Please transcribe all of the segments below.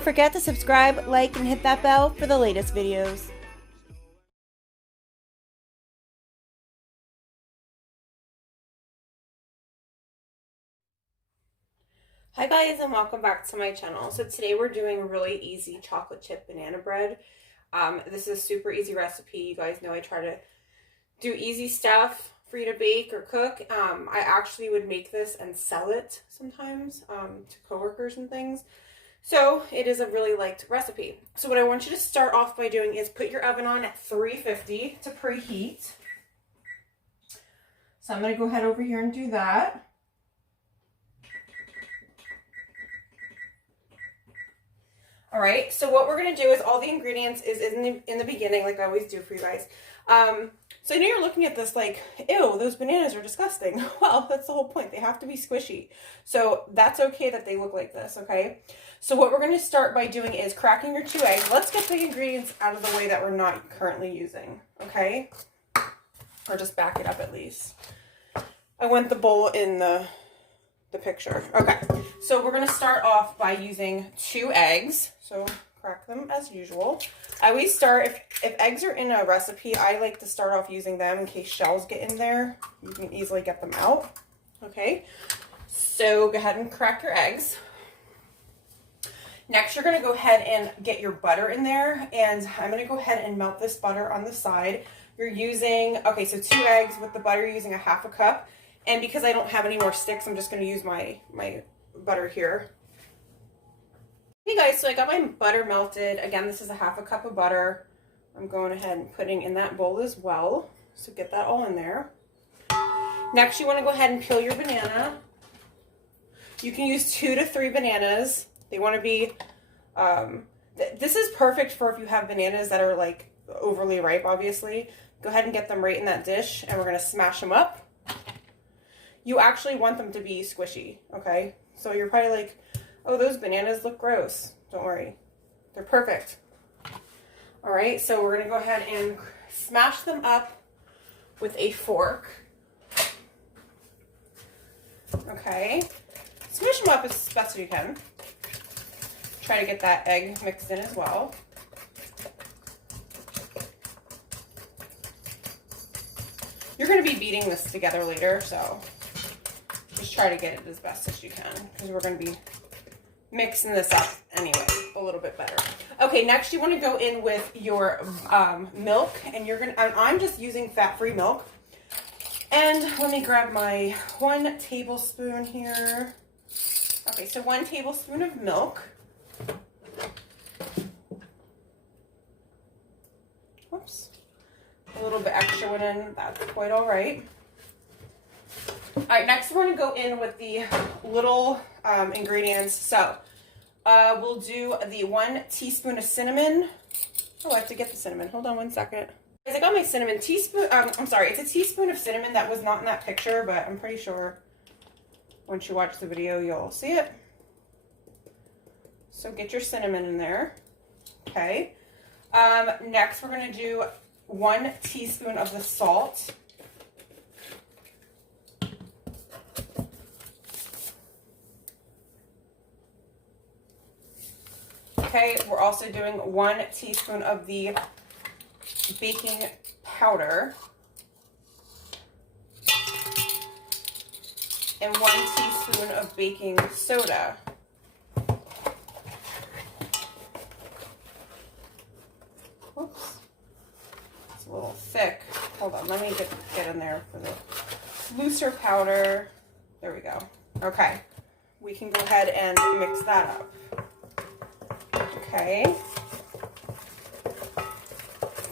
Don't forget to subscribe, like, and hit that bell for the latest videos. Hi guys, and welcome back to my channel. So today we're doing really easy chocolate chip banana bread. This is a super easy recipe. You guys know I try to do easy stuff for you to bake or cook. I actually would make this and sell it sometimes to coworkers and things. So it is a really liked recipe. So what I want you to start off by doing is put your oven on at 350 to preheat. So I'm going to go ahead over here and do that. All right, so what we're going to do is all the ingredients is in the beginning, like I always do for you guys. So I know you're looking at this like, ew, those bananas are disgusting. Well, that's the whole point. They have to be squishy. So that's okay that they look like this, okay? So what we're going to start by doing is cracking your 2 eggs. Let's get the ingredients out of the way that we're not currently using, okay? Or just back it up at least. I want the bowl in the picture. Okay, so we're going to start off by using 2 eggs. So crack them as usual. I always start, if eggs are in a recipe, I like to start off using them in case shells get in there. You can easily get them out. Okay, so go ahead and crack your eggs. Next, you're going to go ahead and get your butter in there, and I'm going to go ahead and melt this butter on the side. You're using, okay, so 2 eggs with the butter, you're using a 1/2 cup. And because I don't have any more sticks, I'm just going to use my butter here. Hey guys, so I got my butter melted. Again, this is a 1/2 cup of butter. I'm going ahead and putting in that bowl as well. So get that all in there. Next, you want to go ahead and peel your banana. You can use 2 to 3 bananas. They want to be, this is perfect for if you have bananas that are like overly ripe, obviously. Go ahead and get them right in that dish, and we're going to smash them up. You actually want them to be squishy, okay? So you're probably like, oh, those bananas look gross. Don't worry. They're perfect. All right, so we're going to go ahead and smash them up with a fork. Okay. Smash them up as best as you can. Try to get that egg mixed in as well. You're going to be beating this together later, so just try to get it as best as you can, because we're going to be mixing this up anyway a little bit better. Okay, next you want to go in with your milk, and I'm just using fat-free milk. And let me grab my 1 tablespoon here. Okay, so 1 tablespoon of milk. Whoops. A little bit extra went in, that's quite all right. All right, next we're going to go in with the little ingredients. So we'll do the 1 teaspoon of cinnamon. Oh, I have to get the cinnamon. Hold on 1 second. Guys, I got my cinnamon teaspoon. I'm sorry, it's a teaspoon of cinnamon. That was not in that picture, but I'm pretty sure once you watch the video, you'll see it. So get your cinnamon in there. Okay. Next, we're going to do 1 teaspoon of the salt. Okay, we're also doing 1 teaspoon of the baking powder. And 1 teaspoon of baking soda. Whoops. It's a little thick. Hold on, let me get in there for the looser powder. There we go. Okay. We can go ahead and mix that up. Okay.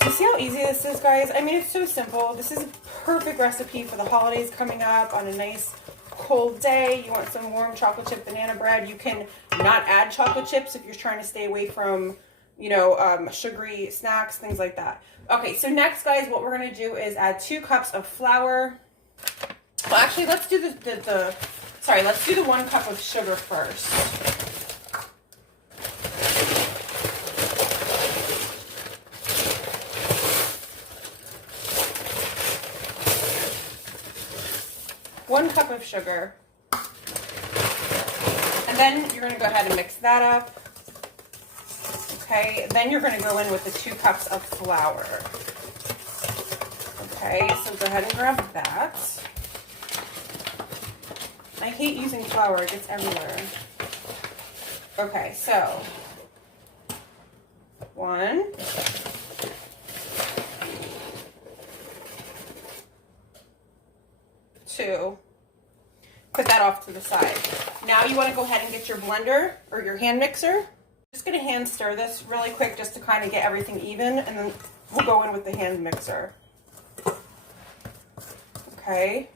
You see how easy this is, guys? I mean, it's so simple. This is a perfect recipe for the holidays coming up on a nice cold day. You want some warm chocolate chip banana bread. You can not add chocolate chips if you're trying to stay away from, you know, sugary snacks, things like that. Okay, so next, guys, what we're going to do is add 2 cups of flour. Well, actually, let's do let's do the 1 cup of sugar first. One cup of sugar. And then you're going to go ahead and mix that up. Okay, then you're gonna go in with the 2 cups of flour. Okay, so go ahead and grab that. I hate using flour, it gets everywhere. Okay, so 1, 2. Put that off to the side. Now you want to go ahead and get your blender or your hand mixer. Just going to hand stir this really quick just to kind of get everything even, and then we'll go in with the hand mixer. Okay.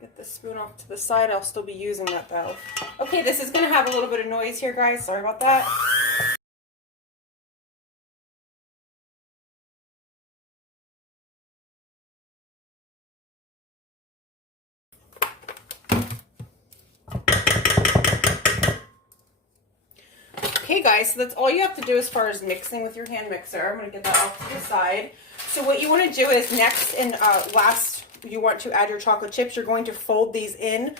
Get the spoon off to the side. I'll still be using that though. Okay, this is going to have a little bit of noise here, guys. Sorry about that. Okay guys, so that's all you have to do as far as mixing with your hand mixer. I'm going to get that off to the side. So what you want to do is next and last, you want to add your chocolate chips. You're going to fold these in.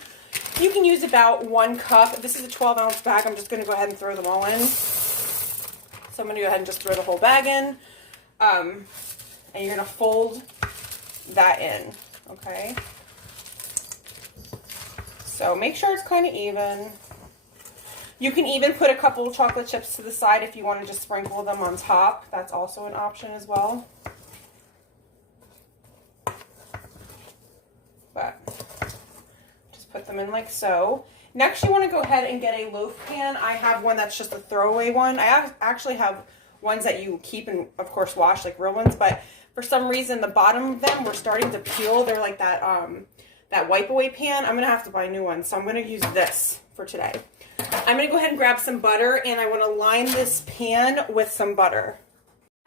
You can use about 1 cup. This is a 12-ounce bag. I'm just going to go ahead and throw them all in. So I'm going to go ahead and just throw the whole bag in. And you're going to fold that in, okay? So make sure it's kind of even. You can even put a couple of chocolate chips to the side if you want to just sprinkle them on top. That's also an option as well. But just put them in like so. Next, you want to go ahead and get a loaf pan. I have one that's just a throwaway one. I actually have ones that you keep and, of course, wash, like real ones. But for some reason, the bottom of them were starting to peel. They're like that, that wipe away pan. I'm going to have to buy new ones. So I'm going to use this for today. I'm going to go ahead and grab some butter, and I want to line this pan with some butter.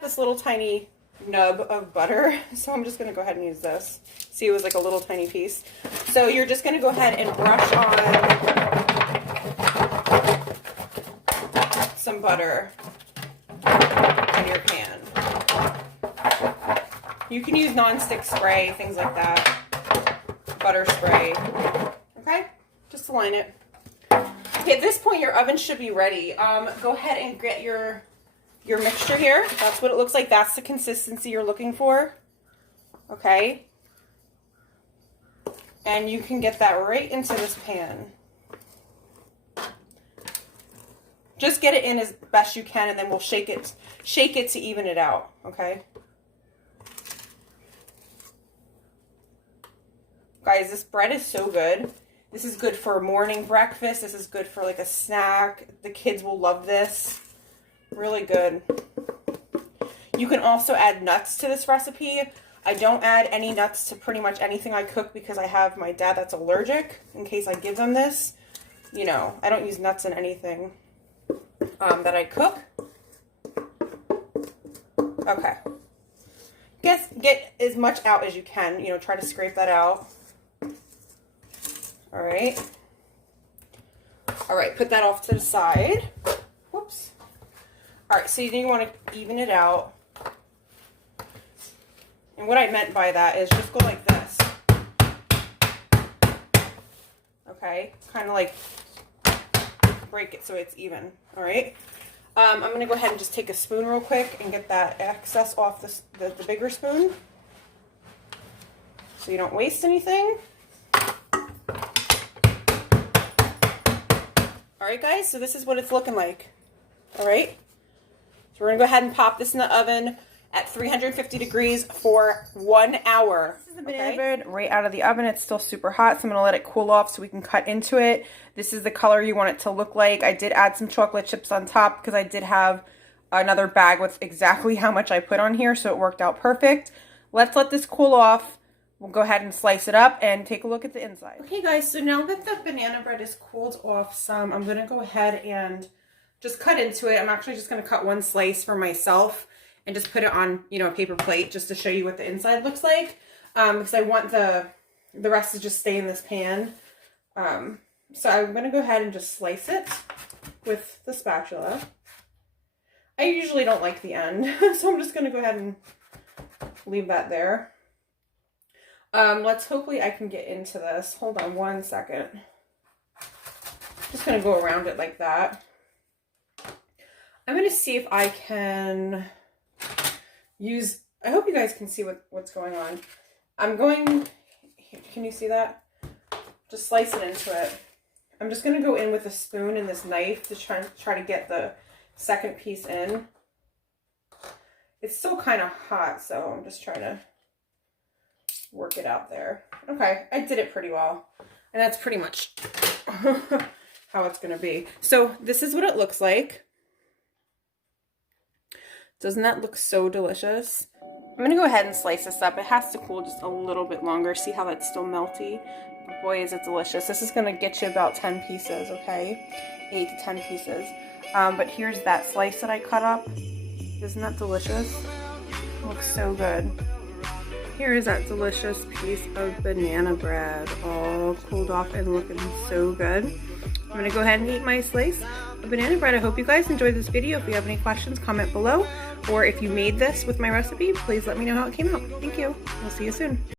This little tiny nub of butter, so I'm just going to go ahead and use this. See, it was like a little tiny piece. So you're just going to go ahead and brush on some butter on your pan. You can use non-stick spray, things like that. Butter spray. Okay? Just line it. Okay, at this point, your oven should be ready. Go ahead and get your mixture here. That's what it looks like. That's the consistency you're looking for. Okay? And you can get that right into this pan. Just get it in as best you can, and then we'll shake it to even it out. Okay? Guys, this bread is so good. This is good for morning breakfast. This is good for like a snack. The kids will love this. Really good. You can also add nuts to this recipe. I don't add any nuts to pretty much anything I cook because I have my dad that's allergic in case I give them this. You know, I don't use nuts in anything that I cook. Okay. Get as much out as you can. You know, try to scrape that out. All right. All right, put that off to the side. Whoops. All right, so you want to even it out. And what I meant by that is just go like this. Okay, kind of like break it so it's even. All right. I'm going to go ahead and just take a spoon real quick and get that excess off the bigger spoon so you don't waste anything. Alright guys, so this is what it's looking like. Alright, so we're going to go ahead and pop this in the oven at 350 degrees for 1 hour. This is the banana bread right out of the oven. It's still super hot, so I'm going to let it cool off so we can cut into it. This is the color you want it to look like. I did add some chocolate chips on top because I did have another bag with exactly how much I put on here, so it worked out perfect. Let's let this cool off. We'll go ahead and slice it up and take a look at the inside. Okay guys, so now that the banana bread is cooled off some, I'm going to go ahead and just cut into it. I'm actually just going to cut 1 slice for myself and just put it on, you know, a paper plate just to show you what the inside looks like. Because I want the rest to just stay in this pan. So I'm going to go ahead and just slice it with the spatula. I usually don't like the end, so I'm just going to go ahead and leave that there. Hopefully I can get into this. Hold on one second. Just gonna go around it like that. I'm gonna see if I can use, I hope you guys can see what's going on. I'm going, can you see that? Just slice it into it. I'm just gonna go in with a spoon and this knife to try to get the second piece in. It's still kind of hot, so I'm just trying to work it out there. Okay, I did it pretty well. And that's pretty much how it's gonna be. So this is what it looks like. Doesn't that look so delicious? I'm gonna go ahead and slice this up. It has to cool just a little bit longer. See how that's still melty? But boy, is it delicious. This is gonna get you about 10 pieces, okay? 8 to 10 pieces. But here's that slice that I cut up. Isn't that delicious? It looks so good. Here is that delicious piece of banana bread, all cooled off and looking so good. I'm gonna go ahead and eat my slice of banana bread. I hope you guys enjoyed this video. If you have any questions, comment below. Or if you made this with my recipe, please let me know how it came out. Thank you. We'll see you soon.